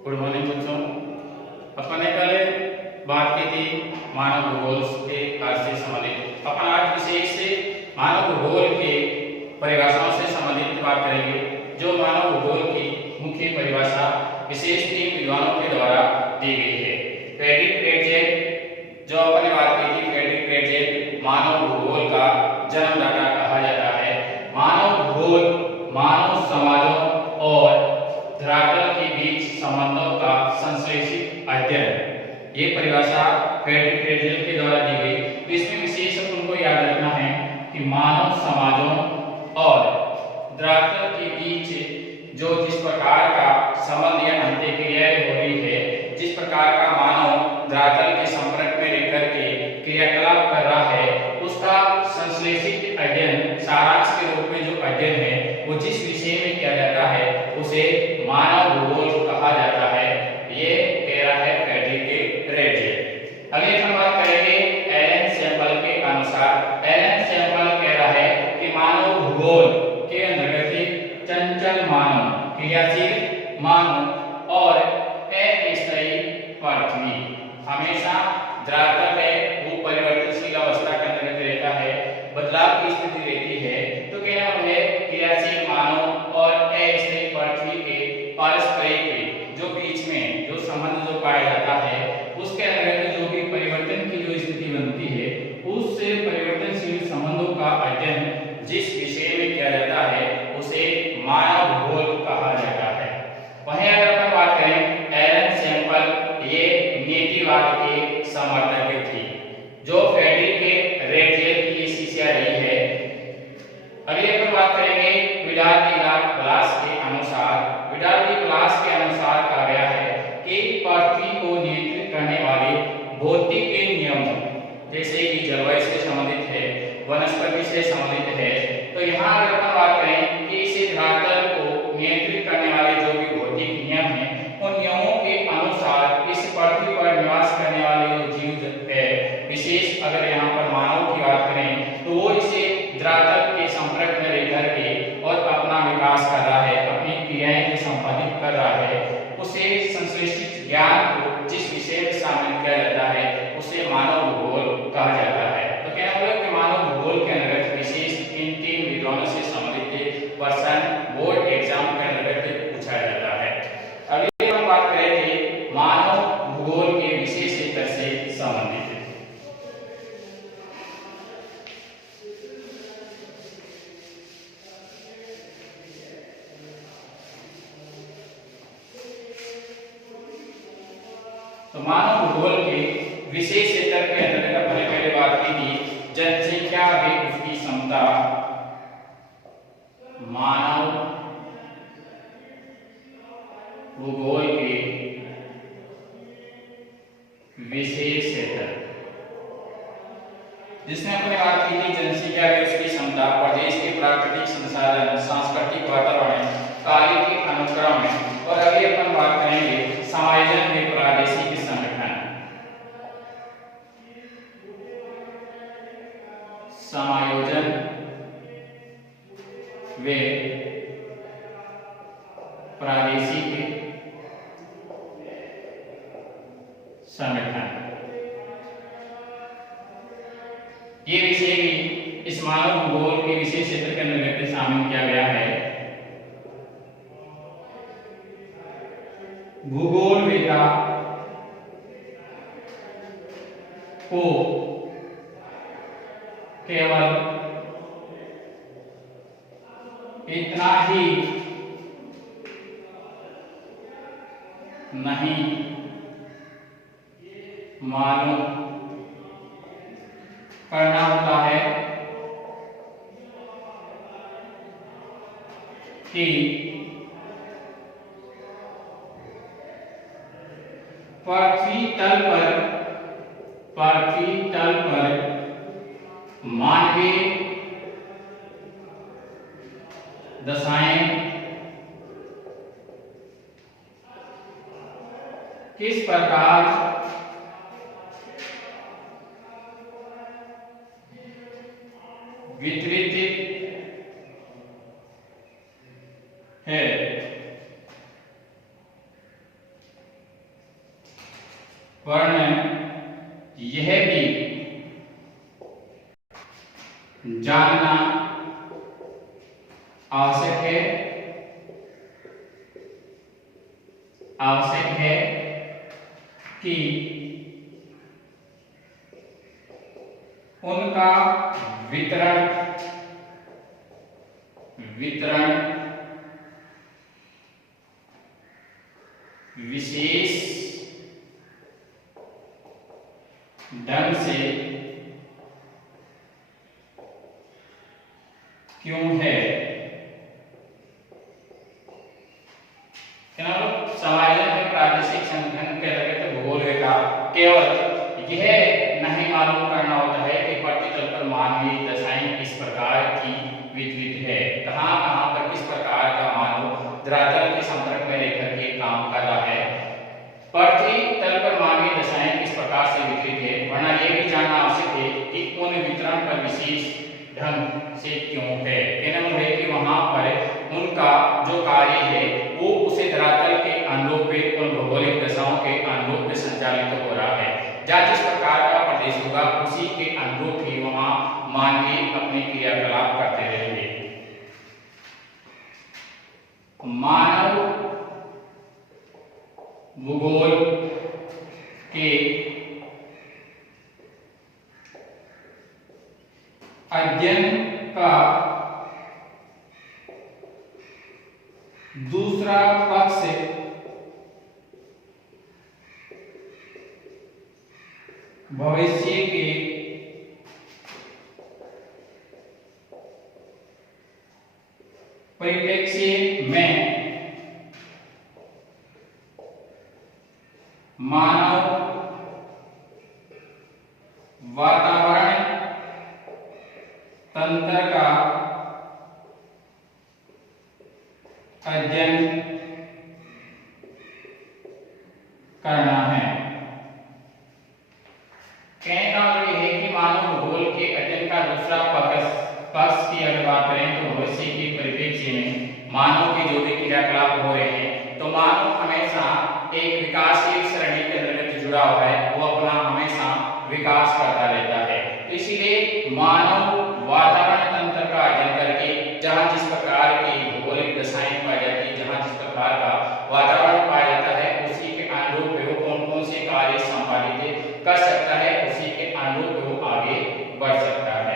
Good morning बच्चों। अपन ने कल बात की थी मानव भूगोल के कार्य से संबंधित। अपन आज विशेष से मानव भूगोल के परिभाषाओं से संबंधित बात करेंगे। जो मानव भूगोल की मुख्य परिभाषा विशेष 3 विद्वानों के द्वारा दी गई है। फ्रेडरिक रेटजेल, जो अपन ने बात की थी, फ्रेडरिक रेटजेल मानव भूगोल का जन्मदाता कहा जाता है। मानव भूगोल मानव समाजों और धरातल के बीच संबंधों का संश्लेषित अध्ययन, ये परिभाषा फ्रेडरिक रेटजेल के द्वारा दी गई। तो इसमें विशेष उनको याद रखना है कि मानव समाजों और धरातल के बीच जिस प्रकार का संबंध या अंतःक्रियाएं हो रही है, जिस प्रकार का मानव धरातल के संपर्क में रहकर के क्रियाकलाप कर रहा है, उसका संश्लेषित अध्ययन, सारांश के रूप में जो अध्ययन है वो जिस विषय में किया जाता है उसे मानव भूगोल कहा जाता है। ये कह रहा है फ्रेडरिक रेटजेल। अगले हम बात करेंगे एलन सैंपल के अनुसार। एलन सैंपल कह रहा है कि मानव भूगोल के अंतर्गत चंचल मानव, क्रियाशील मानव और अस्थायी पृथ्वी हमेशा धरातल में वो परिवर्तनशील अवस्था के अंतर्गत रहता है, बदलाव की स्थिति रहती है। तो कहना है क्रियाशील मानव और अस्थायी पृथ्वी के पारस्परिक जो बीच में जो संबंध जो पाया जाता है, उसके अंतर्गत जो भी परिवर्तन की जो स्थिति बनती है, उस परिवर्तनशील संबंधों का अध्ययन जिस विषय में किया जाता है उसे मानव भूगोल कहा जाता है। वहीं अगर अपन बात करें एलन सैंपल, ये नीतिवाद के समर्थक थी, जो फ्रेडरिक रेटजेल की शिष्या रही है। अगले अपन बात करेंगे विडाल डी ग्लास के अनुसार। विडाल डी ग्लास के अनुसार कहा गया है कि पृथ्वी को नियंत्रित करने वाले भौतिक नियमों, जैसे कि जलवायु से संबंधित है, वनस्पति से संबंधित है, तो यहाँ अगर अपन बात करें कि इस धरातल को नियंत्रित करने वाले जो भी भौतिक नियम हैं, उन नियमों के अनुसार इस पृथ्वी पर निवास करने वाले जो जीव है, विशेष अगर यहाँ पर मानव की बात करें तो वो इसे धरातल के संपर्क में रहकर के और अपना विकास कर रहा है, अपनी क्रियाएं जो संपादित कर रहा है, उसे संश्लेषित ज्ञान को जिस विषय में शामिल किया जाता है उसे मानव भूगोल कहा जाता है। तो कहना होगा कि मानव भूगोल के अंतर्गत विशेष इन 3 विद्वानों से संबंधित प्रश्न बोर्ड एग्जाम के अंतर्गत पूछा जाता है। अभी हम बात करेंगे मानव भूगोल के विशेष क्षेत्र से संबंधित। तो मानव भूगोल के विशेष क्षेत्र के अंतर्गत हमने पहले बात की थी जनसंख्या व उसकी क्षमता। मानव भूगोल के विशेष क्षेत्र, जिसमें हमने बात की थी जनसंख्या व उसकी क्षमता, प्रदेश के प्राकृतिक संसाधन, सांस्कृतिक वातावरण, कार्य के अनुक्रम में। और अभी अपन बात करेंगे समायोजन में प्रादेशिक संगठन। समायोजन वे प्रादेशिक संगठन, ये विषय भी इस मानव भूगोल के विशेष क्षेत्र के अंतर्गत शामिल किया गया है। भूगोल विद्या को केवल इतना ही नहीं मालूम करना होता है कि पृथ्वी तल पर मानवीय दशाएं किस प्रकार वितरित है वर्ण यह भी जानना आवश्यक है कि उनका वितरण विशेष ढंग से क्यों है। समाज में प्रादेशिक संगठन के अंतर्गत भूगोल का केवल यह नहीं मालूम करना होता है कि पृथ्वी पर मानवीय दशाएं किस प्रकार की वितरित है, कहाँ पर किस प्रकार का मानव धरातल के संपर्क में रहकर के काम कर रहा है, पृथ्वी तल पर मानवीय दशाएं किस प्रकार से वितरित है, वरना यह भी जानना आवश्यक है कि उन वितरण पर विशेष ढंग से क्यों है। कहना मतलब है कि वहां पर उनका जो कार्य है वो उसे धरातल के अनुरूप उन भौगोलिक दशाओं के अनुरूप में संचालित हो रहा है। जहाँ जिस प्रकार का प्रदेश होगा उसी के अनुरूप ही वहां मानवीय अपने क्रियाकलाप करते रहेंगे। मानव भूगोल के अध्ययन का दूसरा पक्ष भविष्य के परिप्रेक्ष्य में मानव वातावरण तंत्र का अध्ययन करना है। कहने का मतलब यह है कि मानव भूगोल के अध्ययन का दूसरा पक्ष की अगर बात करें तो भविष्य के परिप्रेक्ष्य में मानव के जो भी क्रियाकलाप हो रहे हैं तो मानव हमेशा एक विकासशील श्रेणी के अंतर्गत जुड़ा हुआ है, वो अपना हमेशा विकास करता रहता है। तो इसीलिए मानव वातावरण तंत्र का अध्ययन करके जहाँ जिस प्रकार की भौगोलिक दशाएं पाई जाती है, जहाँ जिस प्रकार का वातावरण पाया जाता है उसी के अनुरूप वो कौन से कार्य संपादित कर सकता है, उसी के अनुरूप वो आगे बढ़ सकता है।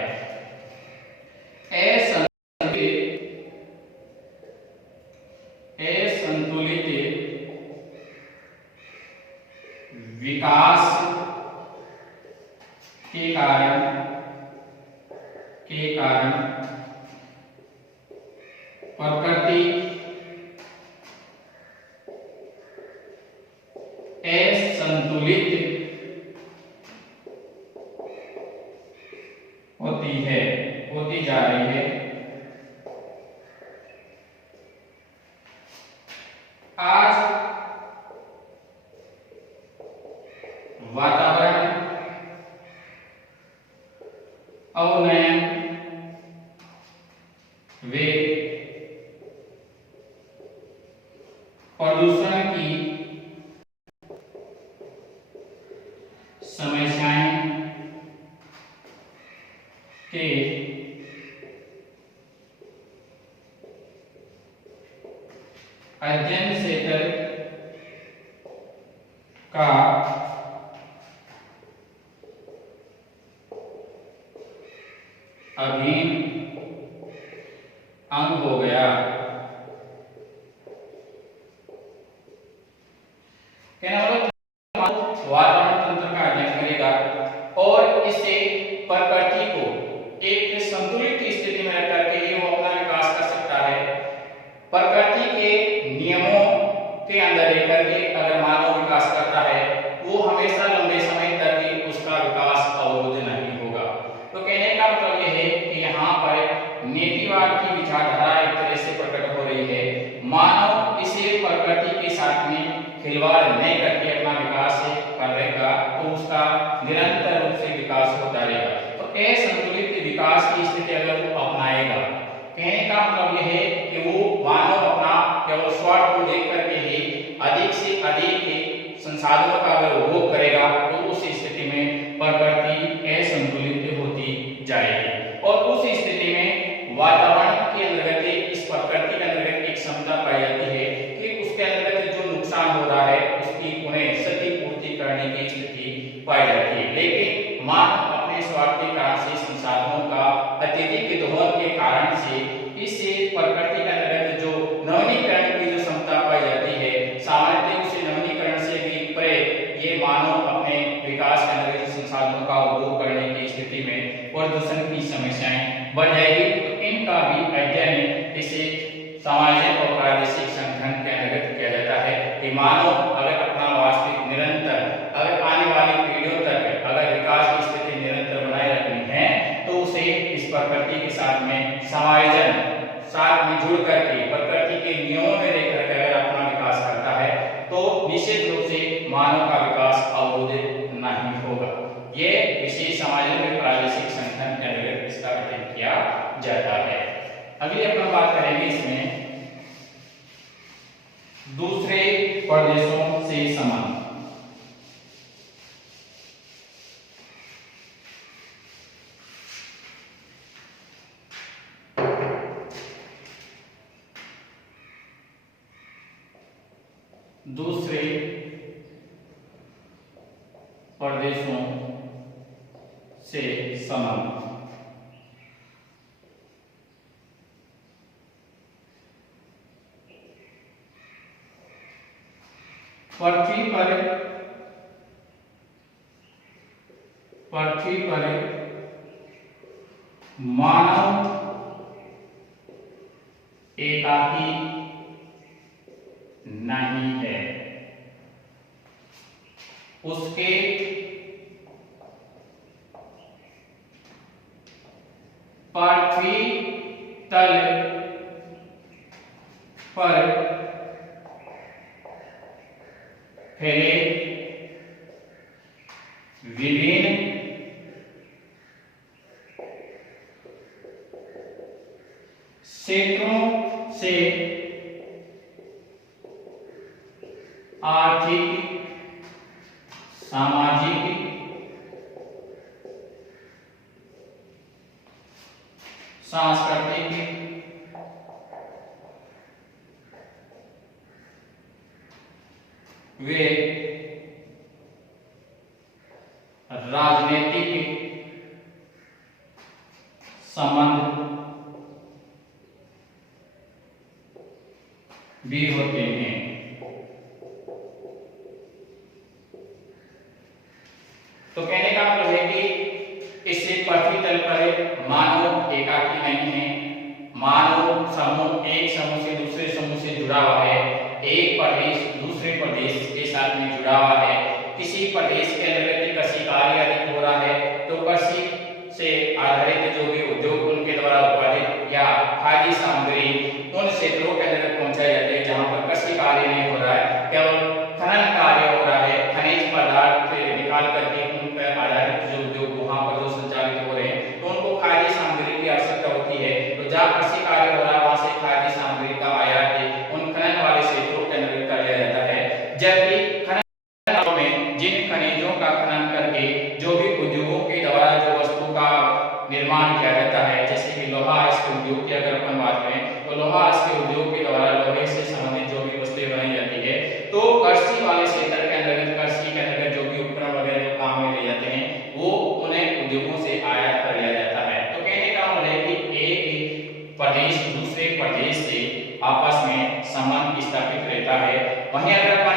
असंतुलित विकास के कारण प्रकृति असंतुलित होती जा रही है। आज वातावरण अवनयन वे प्रदूषण की समस्याएं के अध्ययन क्षेत्र का अभिन्न अंग हो गया। वातावरण तंत्र का अध्ययन करेगा और इससे प्रकृति को एक संतुलित स्थिति में रख करके वो अपना विकास कर सकता है। प्रकृति के नियमों के अंदर रह करके अगर मानव विकास करता है वो हमेशा लंबे समय तक उसका विकास अवरुद्ध नहीं होगा। तो कहने का मतलब यह है कि यहाँ पर नीतिवाद की विचारधारा एक तरह से प्रकट हो रही है। मानव इसे प्रकृति के साथ में खिलवाड़ नहीं करके अपना विकास करेगा तो उसका निरंतर रूप से विकास होता रहेगा। तो असंतुलित विकास की स्थिति अगर वो अपनाएगा, कहने का मतलब यह है कि वो मानव अपना केवल स्वार्थ को देख करके ही अधिक से अधिक संसाधनों का अगर उपभोग करेगा तो उस स्थिति में प्रकृति असंतुलित होती जाएगी और उस स्थिति में वातावरण के अंतर्गत इस प्रकृति के अंतर्गत एक क्षमता पाई जाती है कि उसके अंतर्गत जो नुकसान हो रहा है उसकी उन्हें क्षतिपूर्ति करने की स्थिति पाई जाती है। लेकिन मानव अपने स्वार्थ के कारण से संसाधनों का अत्यधिक दोहन के कारण से इस प्रकृति के अंतर्गत जो नवीनीकरण की जो क्षमता पाई जाती है, सामान्यतः उसे नवीनीकरण से भी परे ये मानव अपने विकास के अंतर्गत संसाधनों का उपभोग करने की स्थिति में प्रदूषण की समस्याएं बढ़ जाएगी। तो इनका भी अध्ययन इसे सामाजिक और प्रादेशिक संगठन के अंतर्गत किया जाता है कि मानव अगर अपना वास्तविक निरंतर अगर आने वाली पीढ़ियों तक अगर विकास की स्थिति निरंतर बनाए रखनी है तो उसे इस प्रकृति के साथ में समायोजन साथ में जुड़ करके प्रकृति के नियमों में रहकर अगर अपना विकास करता है तो निश्चित रूप से मानव का विकास अवरोधित नहीं होगा। ये विशेष सामाजिक और प्रादेशिक संगठन के अंतर्गत इसका गठन किया जाता है। अगली अपन बात करेंगे इसमें दूसरे प्रदेशों से संबंध। दूसरे प्रदेशों से संबंध। पृथ्वी पर मानव एकाकी नहीं है, उसके पृथ्वी तल पर फैले विभिन्न क्षेत्रों से आर्थिक, सामाजिक, सांस्कृतिक, वे राजनीतिक संबंध भी होते हैं। तो कहने का मतलब है कि इससे पृथ्वी तल पर मानव एकाकी नहीं है, मानव समूह एक समूह से दूसरे समूह से जुड़ा हुआ है, एक प्रदेश दूसरे प्रदेश के साथ में जुड़ा हुआ है। किसी प्रदेश के अंतर्गत कृषि कार्य अधिक हो रहा है तो कृषि से आधारित जो भी उद्योग उनके द्वारा उत्पादित या खाद्य सामग्री उन क्षेत्रों के अंतर्गत पहुंचाए जाते हैं जहां पर कृषि कार्य नहीं हो रहा है, केवल खनन कार्य हो रहा है। खनिज पदार्थ निकाल करके उन पर आधारित जो उद्योग वहां पर जो संचालित हो रहे हैं तो उनको खाद्य सामग्री की आवश्यकता होती है। तो जहाँ कृषि कार्य हो रहा है वहां से खाद्य सामग्री का आयात उन खनन वाले क्षेत्रों के अंतर्गत कर लिया जाता है। जबकि खनन में जिन खनिजों का खनन करके जो भी उद्योगों के द्वारा जो वस्तु का निर्माण किया जाता है, जैसे कि लोहा इसके उद्योग की अगर अपन बात करें तो लोहा इसके उद्योग के द्वारा लोहे से संबंधित जो भी वस्तुएं बनाई जाती है तो कृषि वाले क्षेत्र के अंतर्गत कृषि के अंतर्गत जो भी उपकरण वगैरह जो काम में ले जाते हैं वो उन्हें उद्योगों से आयात कर लिया जाता है। तो कहने का मतलब है कि एक प्रदेश दूसरे प्रदेश से आपस में संबंध स्थापित रहता है। वहीं अगर अपन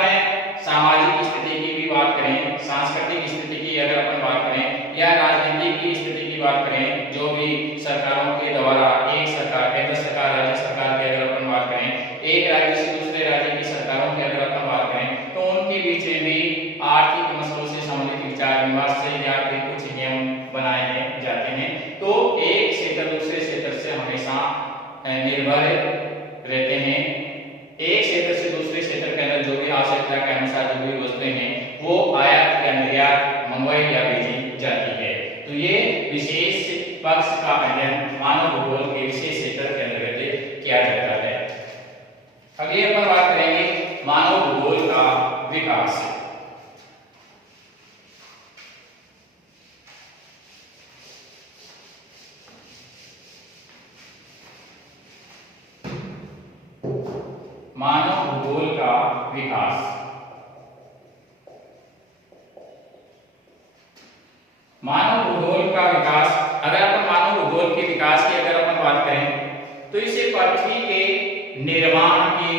सामाजिक स्थिति की भी बात करें, सांस्कृतिक स्थिति की अगर अपन बात करें या राजनीतिक की स्थिति की बात करें, जो भी सरकारों के द्वारा एक सरकार केंद्र सरकार राज्य सरकार की अगर अपन बात करें, एक राज्य से दूसरे राज्य की सरकारों की अगर अपन बात करें तो उनके बीच में भी आर्थिक मसलों से संबंधित विचार विमर्श से या फिर कुछ नियम बनाए जाते हैं। तो एक क्षेत्र दूसरे क्षेत्र से हमेशा निर्भर रहते हैं। एक क्षेत्र से दूसरे क्षेत्र के अंदर जो भी आवश्यकता के अनुसार जो भी वस्तुएं हैं वो आयात या निर्यात मंगवाई या भेजी जाती है। तो ये विशेष पक्ष का अध्ययन मानव भूगोल के विशेष क्षेत्र के अंतर्गत किया जाता है। अगली अपन बात करेंगे मानव भूगोल का विकास। मानव भूगोल का विकास। मानव भूगोल का विकास, अगर अपन मानव भूगोल के विकास की अगर अपन बात करें तो इसे पृथ्वी के निर्माण के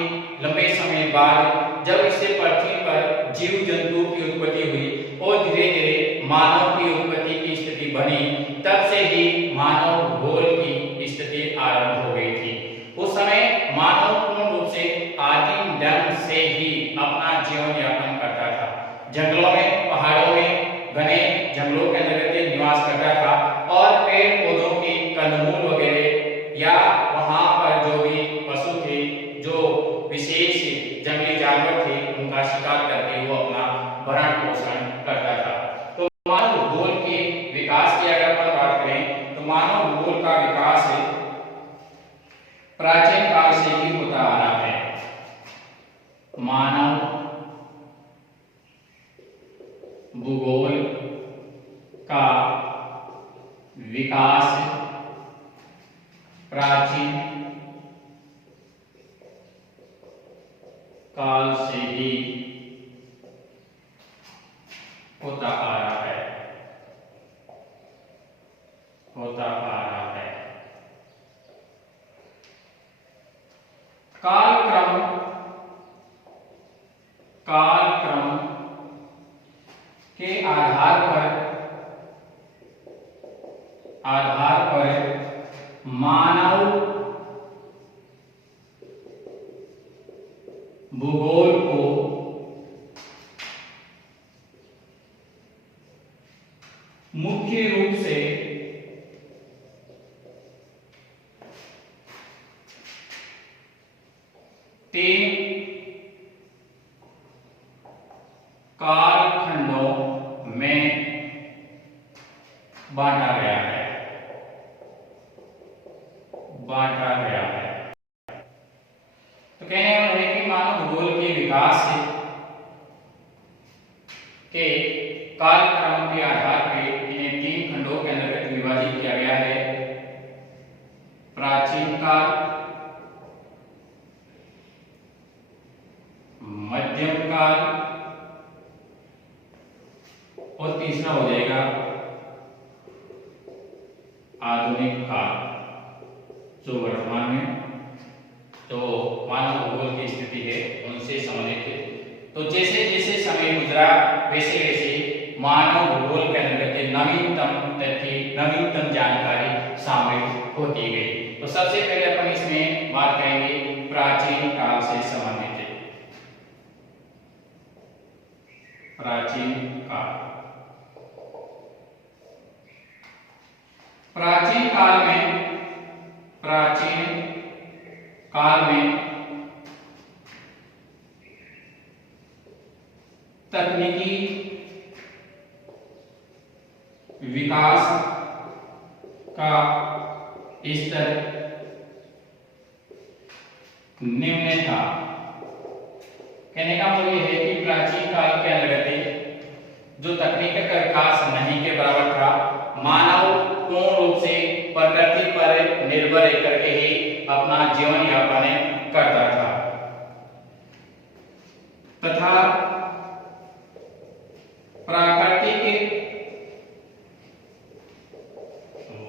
लंबे समय बाद जब इससे पृथ्वी पर जीव जंतु की उत्पत्ति हुई और धीरे धीरे मानव की उत्पत्ति की स्थिति बनी, तब से ही मानव भूगोल की स्थिति आरंभ हो गई थी। उस समय मानव पूर्ण रूप से आदिम ढंग से ही अपना जीवन यापन करता था। जंगलों में, पहाड़ों में, घने जंगलों के अंदर निवास करता था और पेड़ पौधों के कंदमूल वगैरह या वहां पर जो भी पशु थे, जो विशेष जंगली जानवर थे, उनका शिकार करके वो अपना भरण पोषण करता था। तो मानव भूगोल के विकास की अगर अपन बात करें तो मानव भूगोल का विकास प्राचीन काल से ही होता आ रहा है। मानव भूगोल का विकास प्राचीन काल से ही होता आ रहा है, होता आ रहा है। कालक्रम के आधार पर मानव भूगोल को मुख्य रूप से तीन कालखंडों में बांटा गया है, तो कहने वाला है कि मानव भूगोल के विकास के कालक्रम के आधार पर इन्हें तीन खंडों के अंतर्गत विभाजित किया गया है। प्राचीन काल, मध्यम काल और तीसरा हो जाएगा आधुनिक काल, जो वर्तमान में तो मानव भूगोल की स्थिति है उनसे संबंधित है। तो जैसे जैसे समय गुजरा वैसे वैसे मानव भूगोल के अंतर्गत नवीनतम तथ्य, नवीनतम जानकारी शामिल होती गई। तो सबसे पहले अपन इसमें बात करेंगे प्राचीन काल से संबंधित है। प्राचीन काल, प्राचीन काल में तकनीकी विकास का स्तर निम्न था। कहने का मतलब यह है कि प्राचीन काल के अंतर्गत जो तकनीक का विकास नहीं के बराबर था, मानव पूर्ण रूप से प्रकृति पर निर्भर करके ही अपना जीवन यापन करता था तथा प्राकृतिक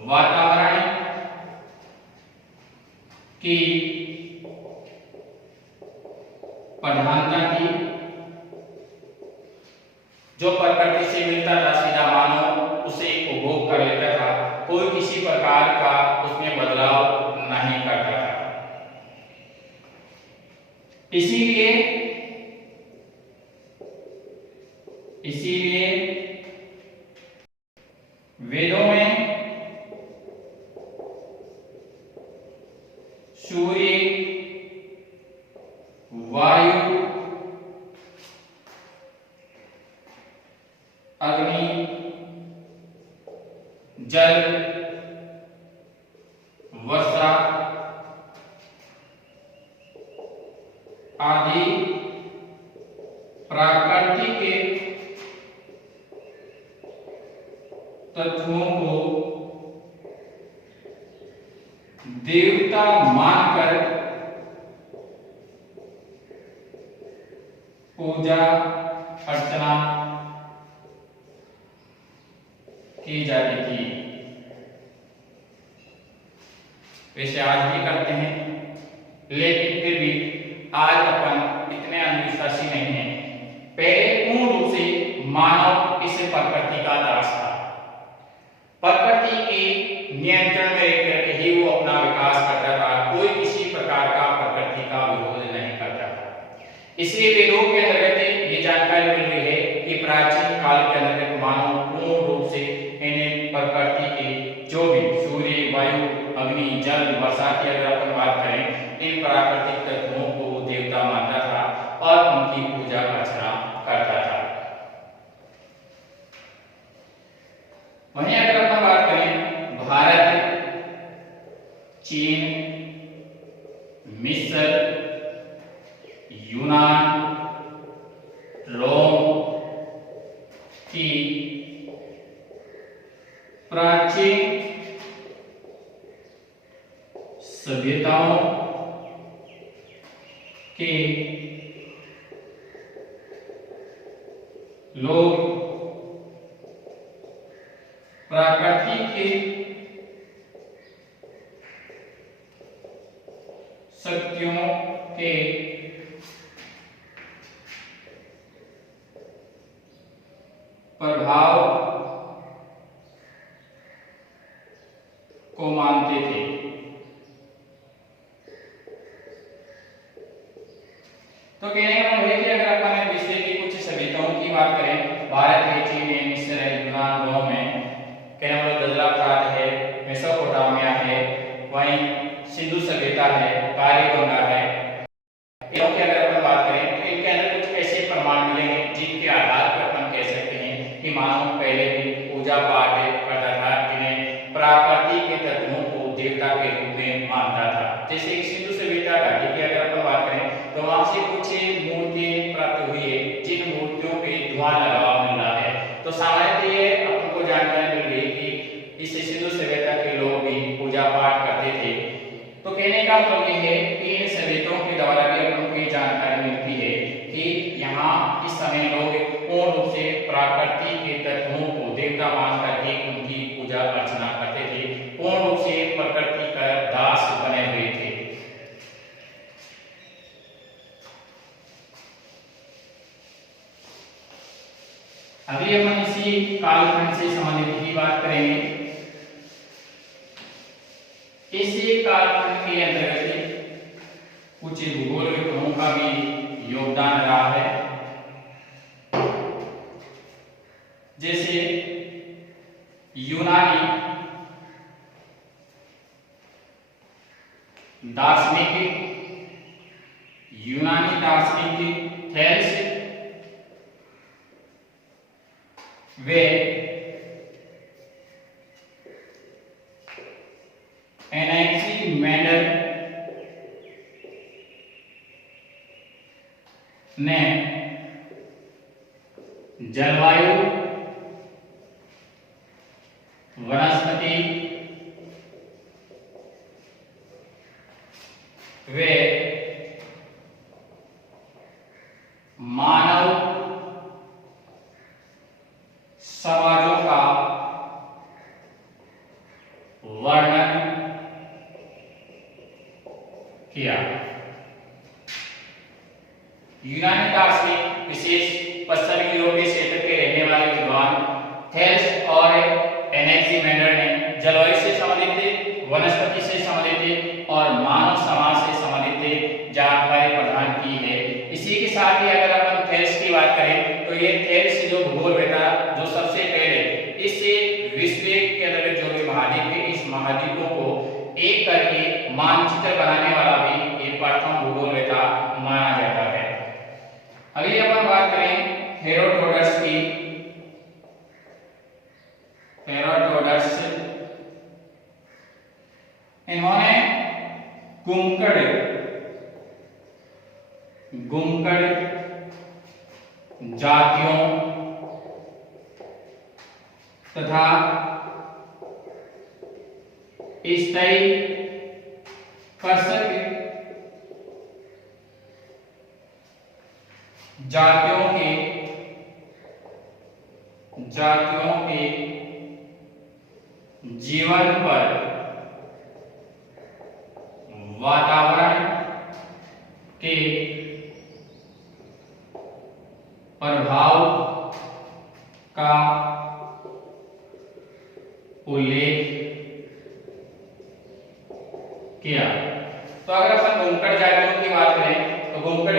वातावरण की प्रधानता थी। जो प्रकृति से मिलता था सीधा मानव उसे उपभोग कर लेता था, कोई किसी प्रकार का उसमें बदलाव नहीं करता था। इसीलिए वेदों में सूर्य, वायु, अग्नि, जल, वर्षा आदि प्राकृतिक तत्वों को देवता मानकर पूजा अर्चना की जाती थी। वैसे आज भी करते हैं, लेकिन फिर भी आज अपन इतने अंधविश्वासी नहीं हैं। पहले पूर्ण रूप से मानव इस प्रकृति का दास था। प्रकृति के नियंत्रण में रहकर ही वो अपना विकास करता था। कोई किसी प्रकार का प्रकृति का विरोध नहीं करता था। इसलिए वेदों के अंतर्गत ये जानकारी मिल रही है कि प्राचीन काल के अंतर्गत मानव पूर्ण रूप से इन्हें प्रकृति के जो भी सूर्य, वायु, अग्नि, जल, वर्षा की अगर अपन बात करें, इन प्राकृतिक तत्वों को देवता मानता था और उनकी पूजा अर्चना करता था। वहीं अगर अपन बात करें भारत, चीन, मिस्र, यूनान, रोम की प्राचीन सभ्यताओं के लोग प्रकृति के शक्तियों के प्रभाव को मानते थे। तो कहने का मतलब है कि अगर अपन विश्व की कुछ सभ्यताओं की बात करें, भारत है, चीन है, मिस्र है, यूनान, रोम है, कहने मतलब गजराप्रांत है, मेसोपोटामिया है, वहीं सिंधु सभ्यता है, कालीगंगा है, इनकी अगर अपन बात करें तो इनके अंदर कुछ ऐसे प्रमाण मिलेंगे जिनके आधार पर अपन कह सकते हैं कि मानव पहले भी पूजा पाठ करता था, जिन्हें प्रकृति के तत्वों को देवता के रूप में मानता था। जैसे एक सिंधु सभ्यता घाटी की अगर अपन बात करें तो वहां से कुछ मूर्तियां प्राप्त हुई है, जिन मूर्तियों पे धुआं लगा हुआ मिल रहा है। तो सामान्यतः ये अपन को जानकारी मिल गई कि इस सिंधु सभ्यता के लोग भी पूजा पाठ करते थे। तो कहने का मतलब ये है कि इन सभ्यताओं के द्वारा भी अपन को ये जानकारी मिलती है कि यहाँ इस समय लोग पूर्ण रूप से प्रकृति के तत्वों को देवता मान करके उनकी पूजा अर्चना करते थे, पूर्ण रूप से प्रकृति का दास बने हुए थे। अभी हम इसी कालखंड से संबंधित की बात करेंगे। इसी कालखंड के अंतर्गत कुछ भूगोल विद्वानों का भी योगदान रहा है। जैसे यूनानी दार्शनिक थेल्स वे एनाक्सिमेंडर ने जलवायु, वनस्पति वे मानव समाजों का वर्णन किया। यूनानी दार्शनिक विशेष पश्चिमी यूरोपीय क्षेत्र के रहने वाले विद्वान थेल्स और एनाक्सिमेंडर ने जलवायु से संबंधित, वनस्पति से संबंधित और मानव समाज से संबंधित जानकारी प्रदान की है। इसी के साथ ही अगर अपन थेल्स की बात करें तो ये थेल्स जो भूगोलवेत्ता जो सबसे पहले इस विश्व के अंदर जो भी महाद्वीप है, इस महाद्वीपों को एक करके मानचित्र बनाने वाला भी एक प्रथम भूगोलवेत्ता माना जाता है। अभी अपन बात करें हेरोडोटस की। हेरोडोटस इन्होंने गुमकड़ जातियों तथा स्थायी कृषक जातियों के जीवन पर वातावरण के प्रभाव का उल्लेख किया। तो अगर अपन घुमकर जातियों की बात करें तो घुमकर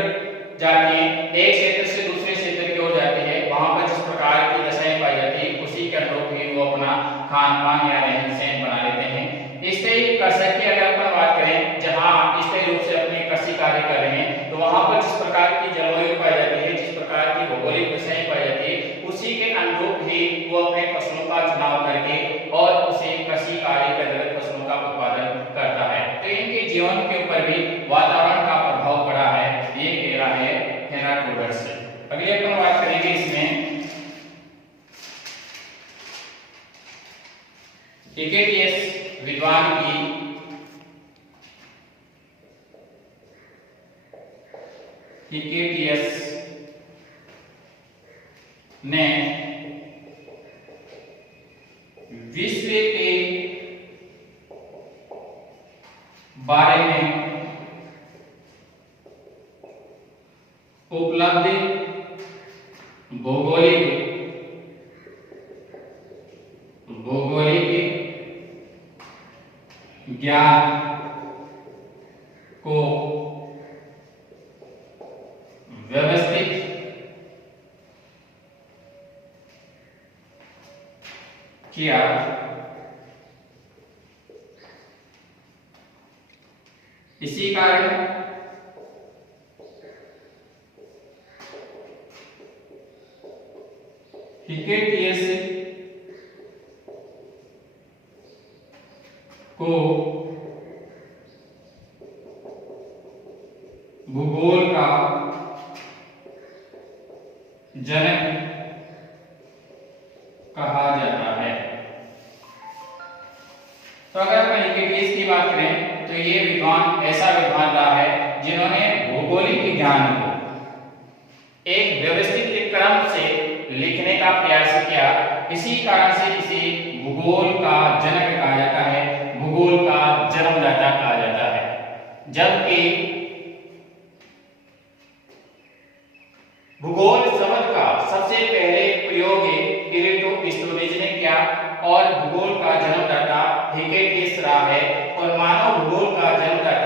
जातियां एक क्षेत्र से दूसरे क्षेत्र की ओर जाती है, वहां पर जिस प्रकार की दशाएं पाई जाती है उसी के अनुरूप ही वो अपना खान पान या रहन सहन बना लेते हैं। इससे कृषक की अगर अपन बात करें, जहां स्थायी रूप से अपने कृषि कार्य कर रहे हैं, तो वहां पर जिस प्रकार की जलवायु पाई जाती है, जिस प्रकार की भौगोलिक दशाएं पाई जाती है, उसी के अनुरूप ही वो अपने फसलों का चुनाव करके और उसे कृषि कार्य के अंतर्गत फसलों का उत्पादन करता है। तो इनके जीवन के ऊपर भी वातावरण का प्रभाव पड़ा है, ये कह रहा है हेराटोडस। अगले अपन बात करेंगे इसमें हिकेटियस विद्वान की हिकेटियस ने विश्व के बारे में उपलब्ध भौगोलिक ज्ञान को व्यवस्थित किया। इसी कारण हिकेटियस को भूगोल का जनक कहा जाता है। तो अगर अपन हिकेटियस की बात करें तो ये विद्वान ऐसा विद्वान रहा है जिन्होंने भौगोलिक ज्ञान को एक व्यवस्थित क्रम से लिखने का प्रयास किया। इसी कारण से इसे भूगोल का जनक कहा जाता है, भूगोल का जन्मदाता कहा जाता है। जबकि भूगोल शब्द का सबसे पहले प्रयोग इरेटोस्थेनेज ने किया और भूगोल का जन्मदाता हिकेटियस रहा है। और मानव भूगोल का जन्मदाता